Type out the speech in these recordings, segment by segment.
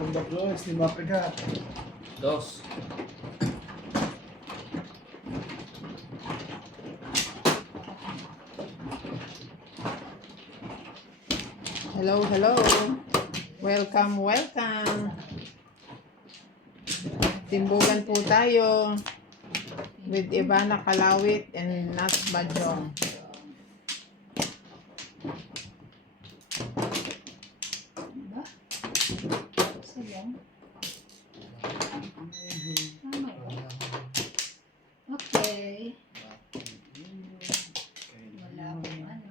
Uno plus, lima pegat. Dos. Hello, hello. Welcome, welcome. Timbugan po tayo with Ivana Kalawit and Nat Bajong. Diba? Sayang. Tama ba? Okay. Wala akong ano.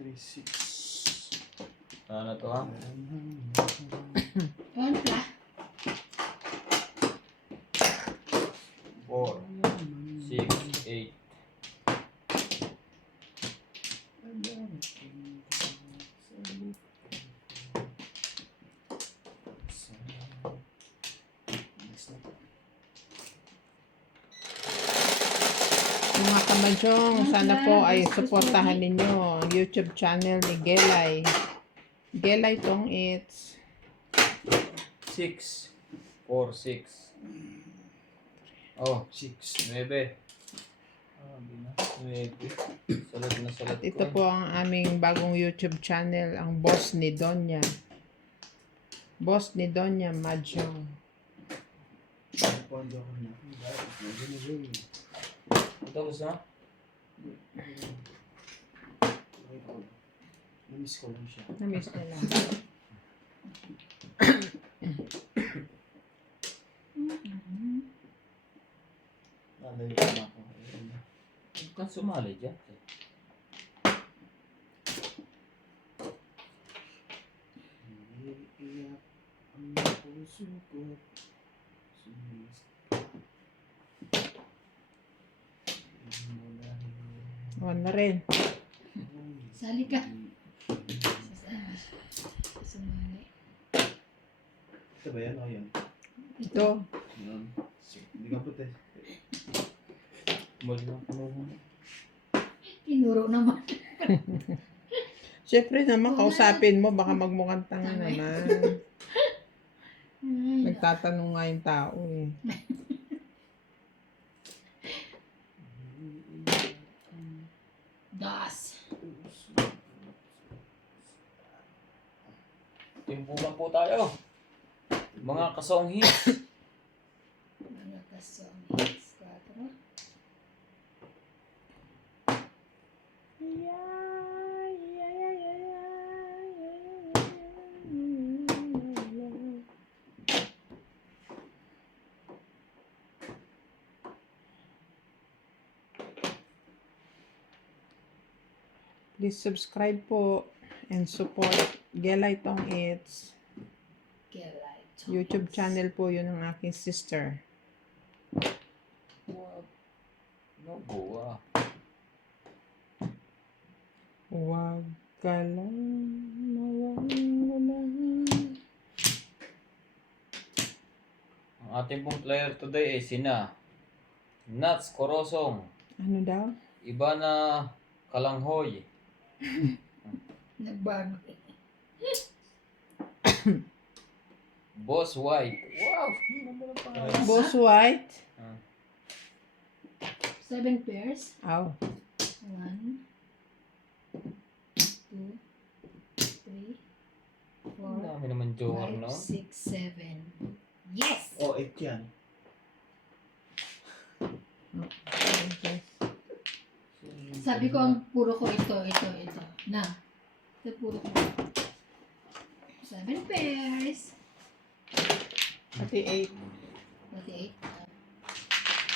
3, 6. Ano na to ha? Kontra. 4, 6, 8. Mga kabajong, sana po ay suportahan ninyo ang YouTube channel ni Gelay. Gelay Tong It's 6. 4, 6. Oh, 6. 9. Sabi na, 9. Salat na salat ko. Ito po ang aming bagong YouTube channel, ang boss ni Donya. Boss ni Donya Majong. Pondo ko na. Ito gusto na? Namiss ko lang siya. Namiss nila. Nalayo ko na ako. Huwag kang sumali dyan. Iiyak ang puso ko. O na rin. Sali ka. Sumali. Ito ba yan o yan? Ito. Yan. Hindi ka puti. Mali lang ko naman. Tinuro naman. Siyempre naman, kausapin mo, baka magmukhang tanga Tama. naman. Ay, Nagtatanong nga yung tao eh. Das. Timbukan po tayo. Mga kasong hits. Mga kasong 4. Please subscribe po and support Gelay Tong It's. Kelay. YouTube channel po yun ng aking sister. Wag. No go ah. Huwag ka lang mawawala. Ang ating pong player today ay sina Nats Corosong, Ano daw? Ivana Kalanghoy, Nagbago. Boss White. Wow! Boss White? 7 pairs. Aw. 1, 2, 3, Ang 4, dami naman joker, 5, no? 6, 7. Yes! O, 8 yan. Sabi ko ang puro ko ito. Na. Ito puro ko. 7 pairs. Pati 8. Pati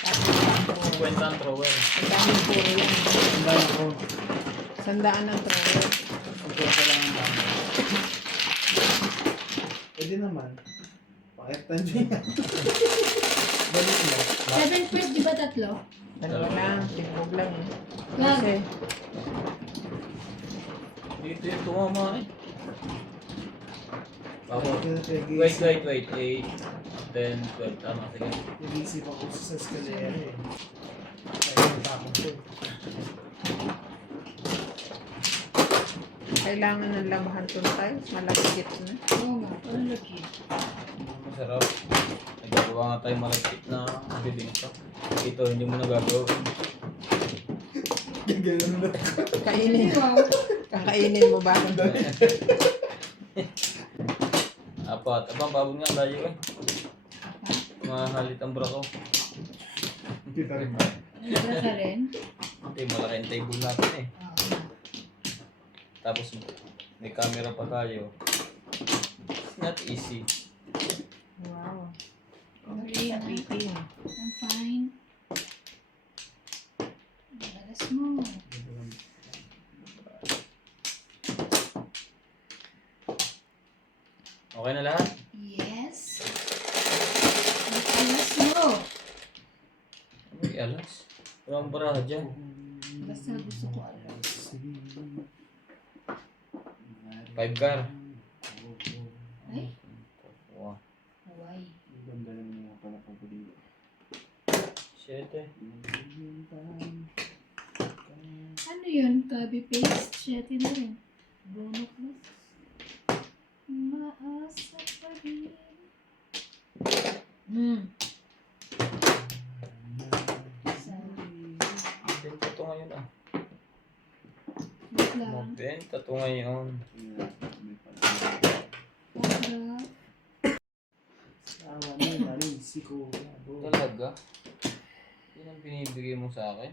8. Kwenta ang thrower. Ang daming puro yan. Ang dami ko. Sandaan ang thrower. Ang kwenta lang ang dami. Pwede naman. Pakitan din yan. Balik na. 7 pairs, di ba tatlo? Dalawa lang. Timbog lang eh. Wag. Kasi Dito yung tumama eh. Nag-iisip Wait. 8, 10, 12. Tama, sige. ako sa eskalera eh. Kaya natakot ko. Kailangan ng lamahan to tayo. Malagkit na. Oo nga, parang lagi. Masarap. Nagagawa nga tayo malagkit na bibingka. Ito, hindi mo nagagawin. Ganun na. Kainin. Wow. Kakainin mo ba? Apat. Abang, babog nga tayo eh. Mahalit ang brako. Kita rin. Wala ka rin? Hindi, malaki ang table natin eh. Oo. Tapos may camera pa tayo. It's not easy. Wow. Okay na. Pipi. I'm fine. Lalas mo. Okay na lahat? Yes. Lalas mo. Uy, alas. Walang baraha dyan. Basta gusto ko alas. 5 car. Ay, Wow. Hawaii. Ganda lang yung pala pagpuli. 7. Ano yun? Copy paste? Shetty na rin. Bruno plus. Maasa pa rin. Isa. Benta to ngayon ah. Wait lang. Magbenta to ngayon. Para. Awa na yung narin, siko. Talaga? Yan ang binibigay mo sa akin?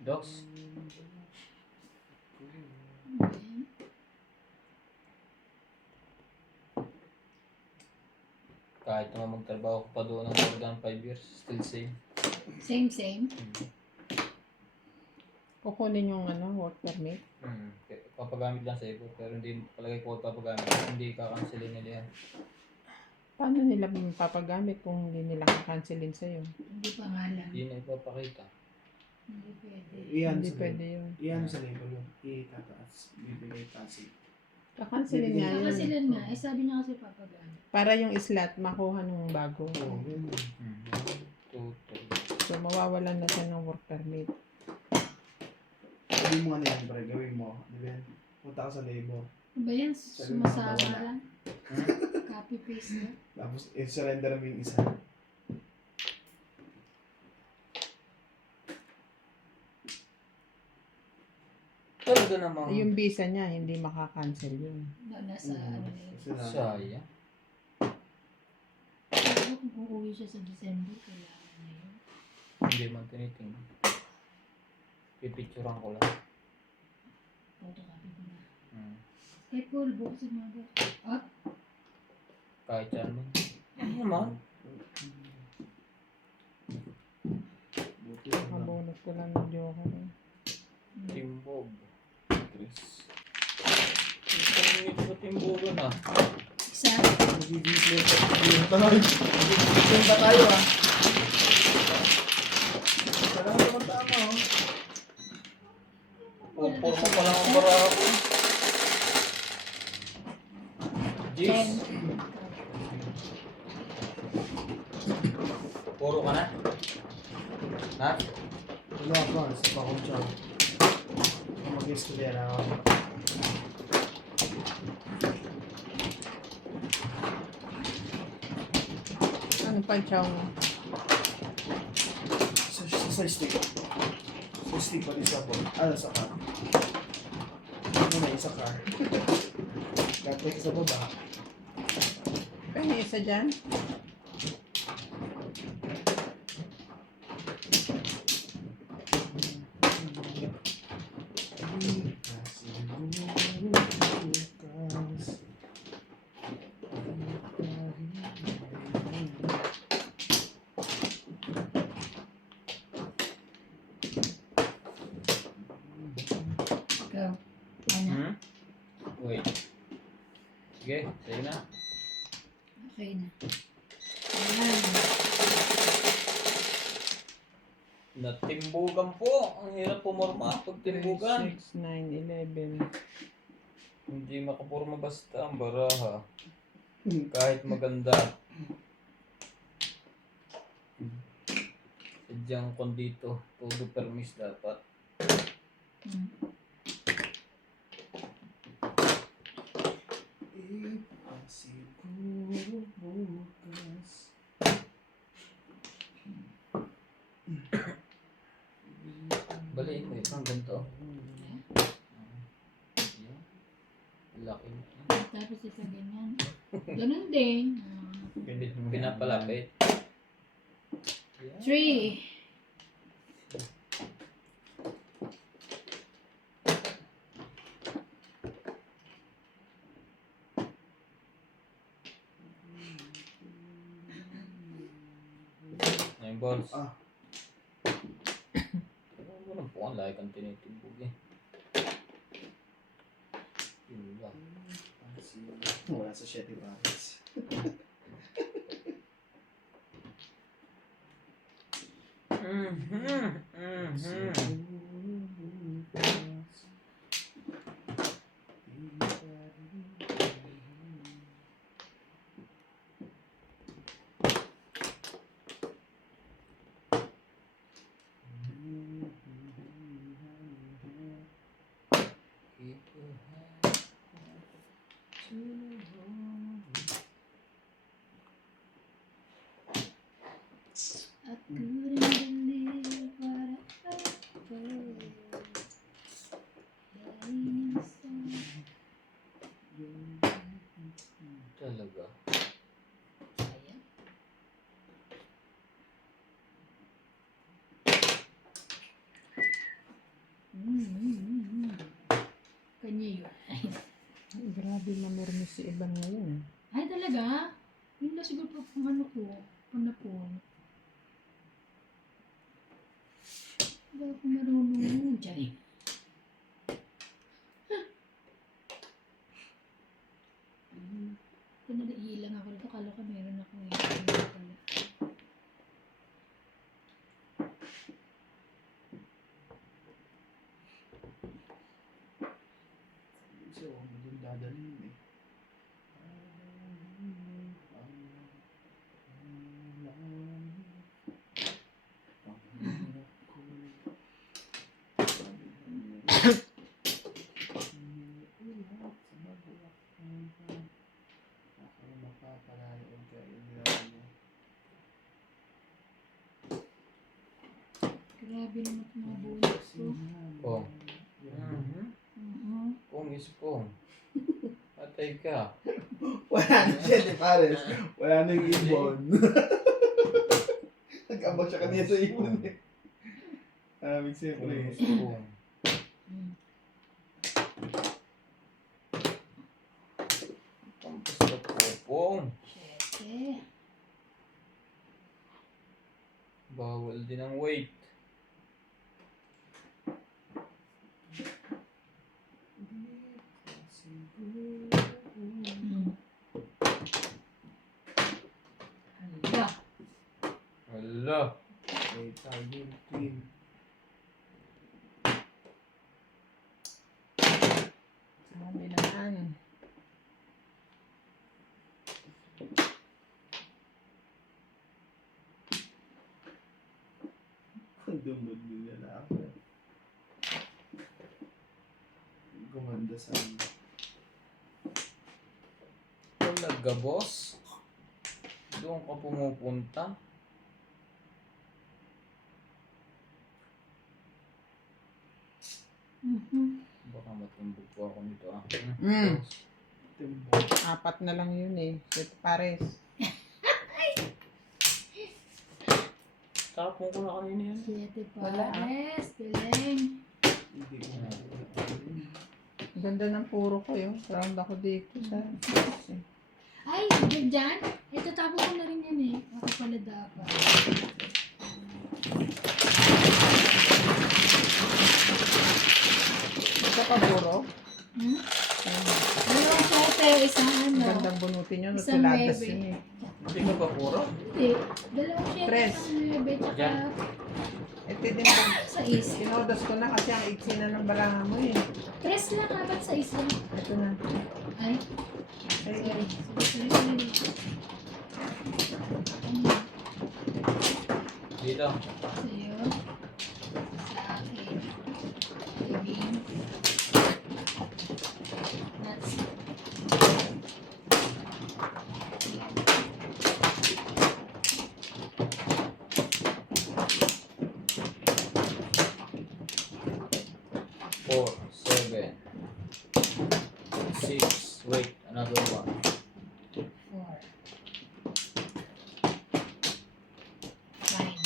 Dos. Ayan. Kahit naman magtrabaho ko pa doon ng more than 5 years, still same. Same. Kukunin yung work permit. Papagamit lang sa iba, pero hindi palagay ko papagamit. Hindi kakansilin nila yan. Paano nila papagamit kung hindi nila kakancelin sa'yo? Hindi pangalan. Hindi na ipapakita. Hindi pwede. Iyan Hindi sa pwede yun. Iyan sa label yun. Itataas. Bibigay kasi. Kakancelin nga yun. Kasi lang nga, sabi niya kasi papagamit. Para yung slot makuha nung bago. Oo, yun. 2, 3. So mawawalan na siya ng work permit. Gawin mo ano yan, pre. Gawin mo. Di ba? Punta ka sa labor. Ano ba yan? Sumasama lang? Hmm? Copy paste na? Tapos, i-surrender mo yung isa. Talaga namang Yung visa niya, hindi makakancel yun. Nasa ano na yun. Kasi na, sayang. Pero kung uuwi siya sa December, kailangan na yun. Hindi man tinitingnan. Pipicturean ko lang. Photocopy ko na. Hmm. Paul, buksan mo ba? At? Kahit yan man. Ano naman? buti na lang. Mabonus ko lang ng Joker. Timbog. Chris. Ito sa timbogan ah. Isa? Magiging pa tayo ah. Kailangan naman tama oh. Pupur mo pa lang ang baraha ko. Jeez. 10. Puro ka na? Ha? Wala pa, sa pakong job. Mag-istorya na ako. Ano pa siyang Sa stick. Sa stick pati sa po. Ano sa car? Ano na yung sa car? Kapag sa baba. may isa dyan? Go. Ano? Wait. Sige, sige na. Okay na. Ayan. Natimbugan po. Ang hirap pumorma pag timbugan. 6, 9, 11. Hindi makapurma basta ang baraha. Kahit maganda. sadyang kondito. Todo permis dapat. Hmm. Siguro bukas. Baliin mo ito. Ang ganito. Laki mo. Tapos ito ganyan. Ganun din. Pinapalapit. 3. Ngayon, balls. Ah. Ano po ang laki kang tinitibog eh. Yun lang. Wala sa 7 pares. I couldn't believe what I felt. Talaga. Ayan. Kanya yun. Ay, grabe mamirmi si Iban ngayon. Ay, talaga? Yun na siguro pa kung ano ko. Panapon. Hindi ako marunong. Diyan. Pinaliilang ako dito. Kala ko meron ako ngayon. Pala. So, doon dadalhin eh. Grabe naman itong mga bonus ko. Pong. Oo. Pong is pong. Patay ka. Wala na 7 pares. Wala na yung ibon. Nag-ambag siya kanina sa ibon eh. Pong Aming siyempre. is pong. Mm. Pampas ka po, pong. Siyete. Bawal din ang weight. Mm. Hala. Wala. May tayong twin. Grabe naman. Dumod nila na ako. Gumanda sa Talaga, boss? Doon ka pumupunta? Mhm. Baka matumbog po ako nito ah. Mm. Boss. timbo. 4 na lang yun eh. 7 pares. Tapon ko na kanina yan. Siyete Wala, ah. pares. Galing. Hindi ko na. Ganda ng puro ko yun. Round ako dito sa... Ay, dyan. Ito tapo ko na rin yan eh. Ako pala dapat. Ito pa puro. Hmm? Ayun. Dalawang siyete. Isang ano. Gandang bunutin yun. Isang Nutiladas bebe. yun eh. Hindi ka pa puro? Hindi. Dalawang siyete. Tres. Isang nuebe. Tsaka Dyan. Ito din ba? sa is. Pinodas ko na kasi ang iksi na ng balanga mo eh. Tres lang. Dapat sa isa. Ito na. Ay. Ay, Sorry. Sorry. Dito. Sa'yo. Sa akin. Living. That's it. Four, 7, 6. Wait, another one. 4. Fine.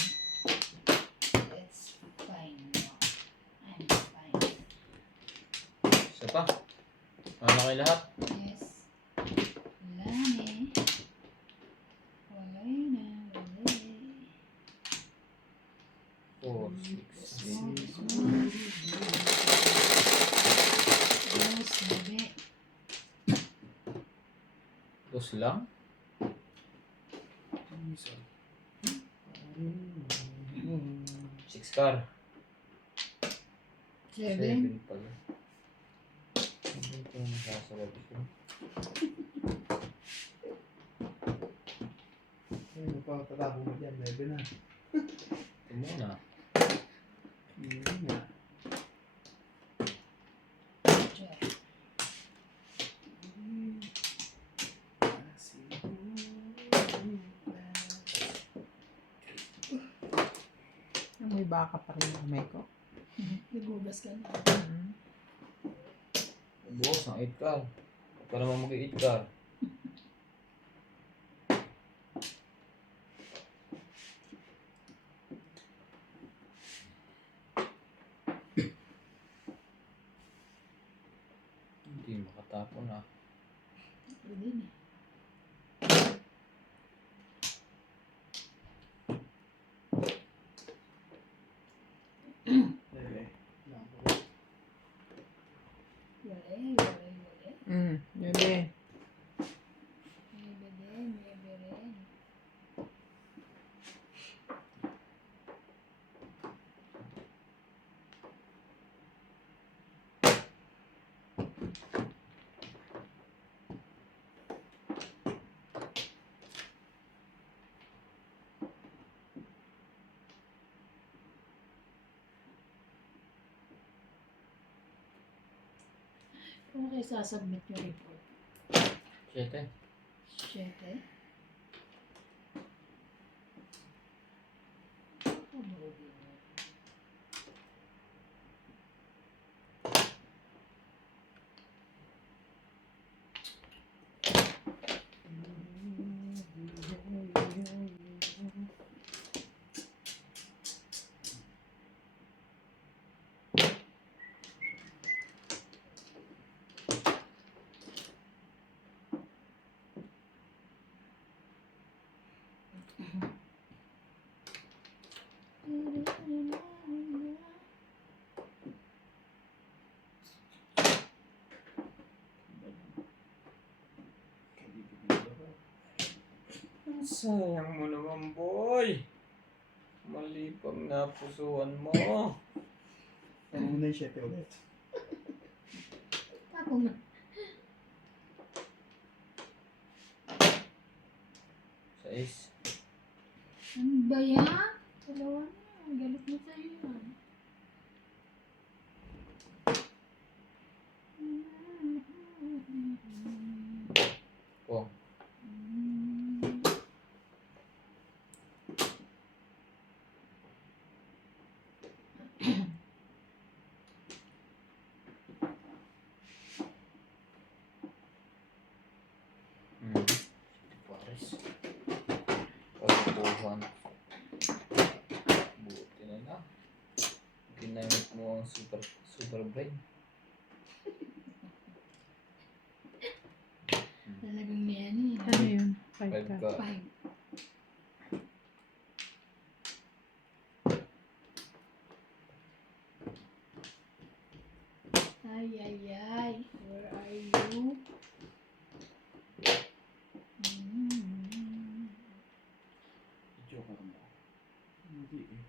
It's fine now. I'm fine. Isa pa. Ano kayo lahat? Yes. Wala na eh. Wala na. Wala eh. 4, 6, 8. Yes, bebe. Dos lang? Isa. 6 car. 7. 7 pala. Hindi ko masasagot ko. Ay, magpapatapos mo dyan. 9 na. Ito muna. Hindi nga. May baka pa rin yung kamay ko. Nagugas ka na. Bukas ng 8 car. Huwag ka naman mag-8 car. Hindi makatapon ah. Pwede na. Bebe. Wala eh. Wala eh. Wala eh. Bebe. Maybe din. Maybe rin. Kung kayo sasubmit yung report? 7. 7? Sayang mo naman, boy. Mali pang napusuan mo. Una yung 7 ulit. Ako na. 6. Ano ba yan? Dalawa na. Galit mo sa'yo yan. Po. Pares. Pagbubuhan. Buti na lang. Ginamit mo ang super brain. Talagang may ano eh. Ano yun? 5 5 ka. ka. 5. Ay, ay, ay. Where are you? Joker mo. Hindi eh.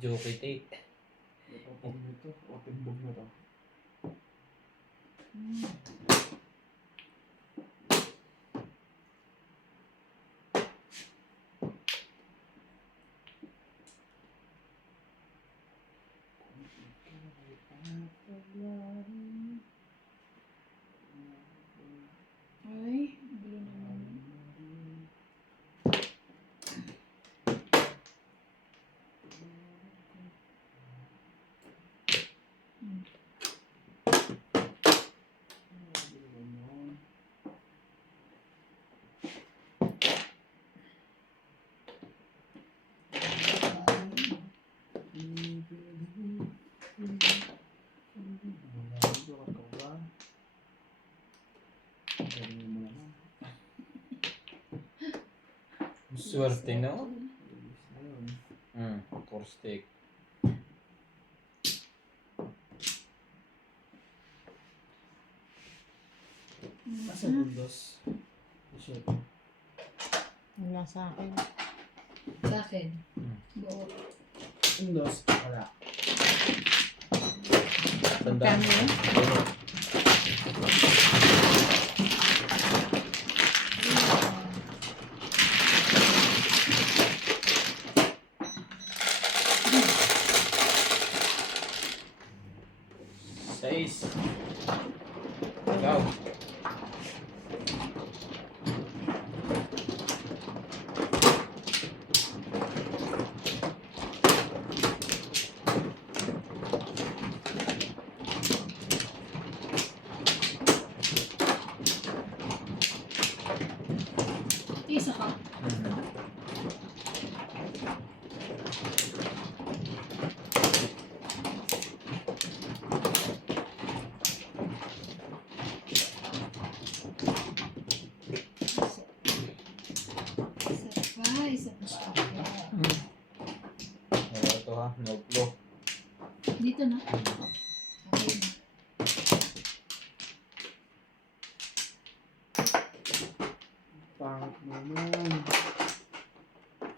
Jokity. Open mo ito. Open book na to. Swerte, no? Ayun. 4 stick. Nasa bundos. Shit. Wala sa akin. Sa akin. Buo. Bundos. Wala. Tandaan Magkano mo. yun? Sais. Ikaw. Isa ka. Isa pa. Isa pa siya. Ito ha. No flow. Dito na. Okay na. Pangit naman.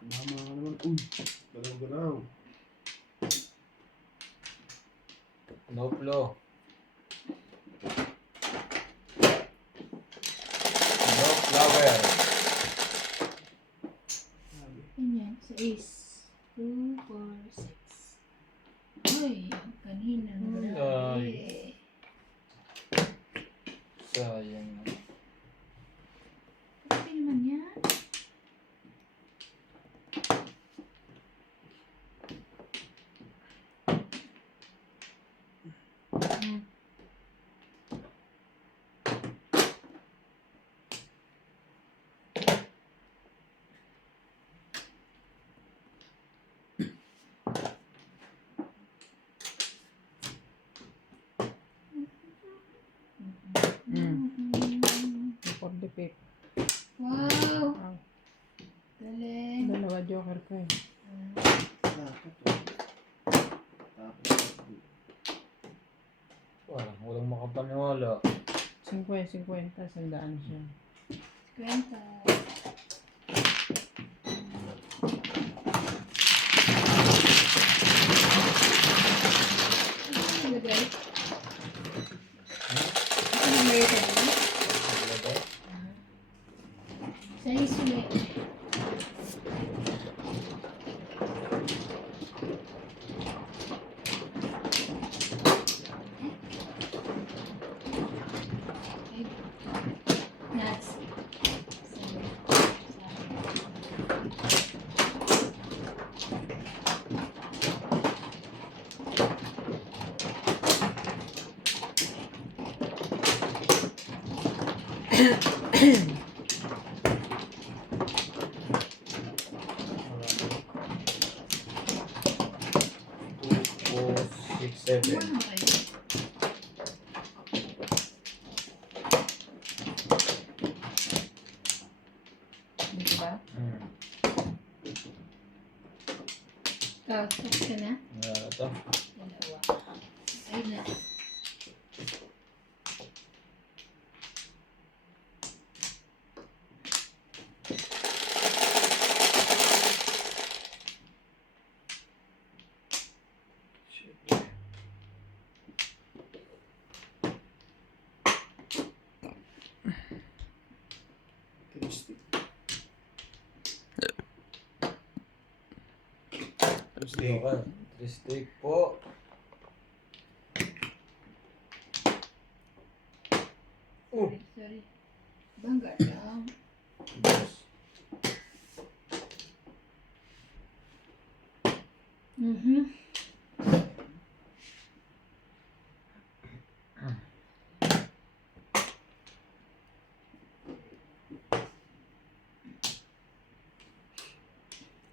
Mama ka naman. Uy. Galaw-galaw. No flow. No flower. Ganyan. 6. 2, 4, 6. Uy, ang kanina. Ay. Sayang. Okay naman yan. For the pick. Wow! Galing. Dalawa joker ko eh. Dapat to. Tapos. Walang makapaniwala. 50, sandaan siya. Kwenta. Lagay. Ano lagay ka dito? Ilagay. Sa isuli. Nuts. Two, 4, 6, 7. Ano kayo? Dito ba? Tapos ka na? Ito. Dalawa. Ay na. Christy. Okay. 3 stick po. Sorry. Bangga lang. Dos.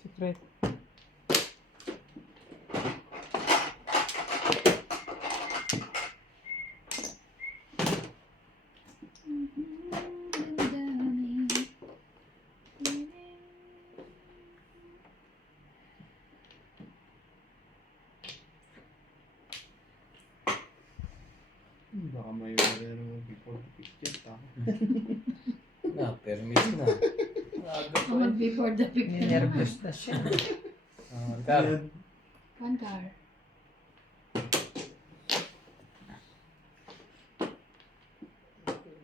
Secret. Picture tama. Na, permit na. Aga pa One eh. before the picture. Ninervous na siya. Car. Ayan. One car.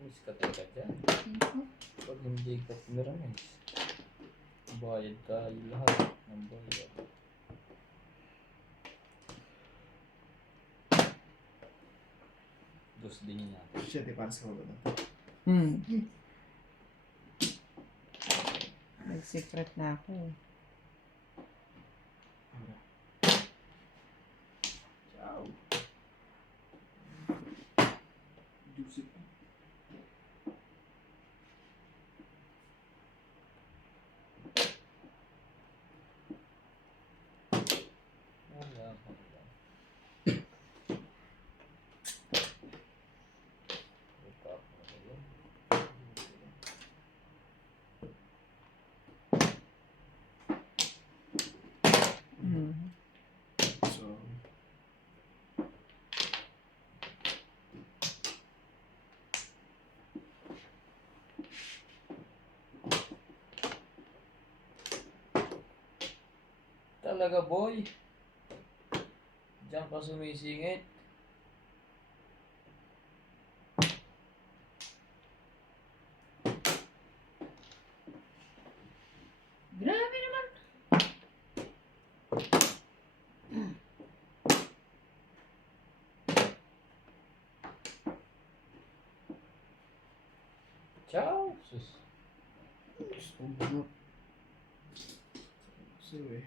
Miss ka talaga dyan. Cinco. Pag hindi ka pumiramiss, bayad tayo lahat ng bayad. Dos din niya. Shit, para sa ulo na. Nag-secret na ako. Ciao. Juicy pa. Wala pa wala. Ito ako na yun. So, Talaga boy. Diyan ka sumisingit. Grabe naman. Ciao. Sus. bunot. So, eh.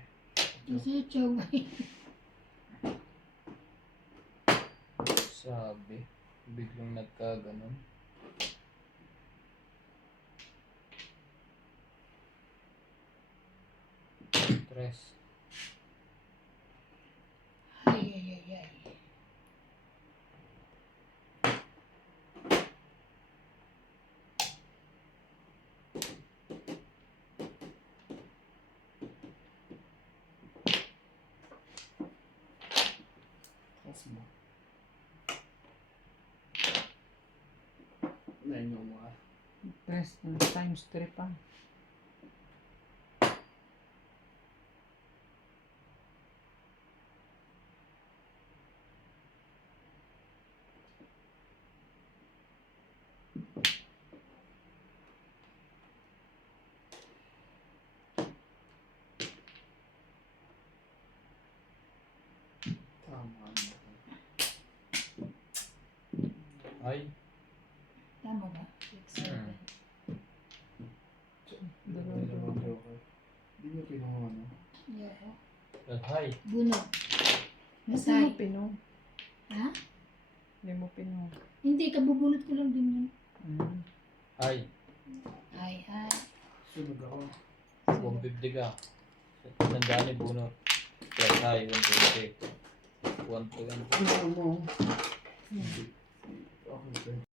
Kasi chow eh. Sabi. Biglang nagkaganon. Tres. Ay, ay, ay, ay. Tapos mo. Ano yung mga? Press times 3 pa. Tama. Ay. Tama ba? 6, 7. Dalawang Dalawang joker. joker. Hindi nyo kinuha, no? Yoko. Hi. Bunot. Hindi mo Masay. pino. Ha? Hindi mo pino. Hindi, kabubunot ko lang din yun. Hi. Ay, ay. Sunog ako. 150 ka. Tandaan ni bunot. Plus hi. 120. 120. Ano mo? Okay,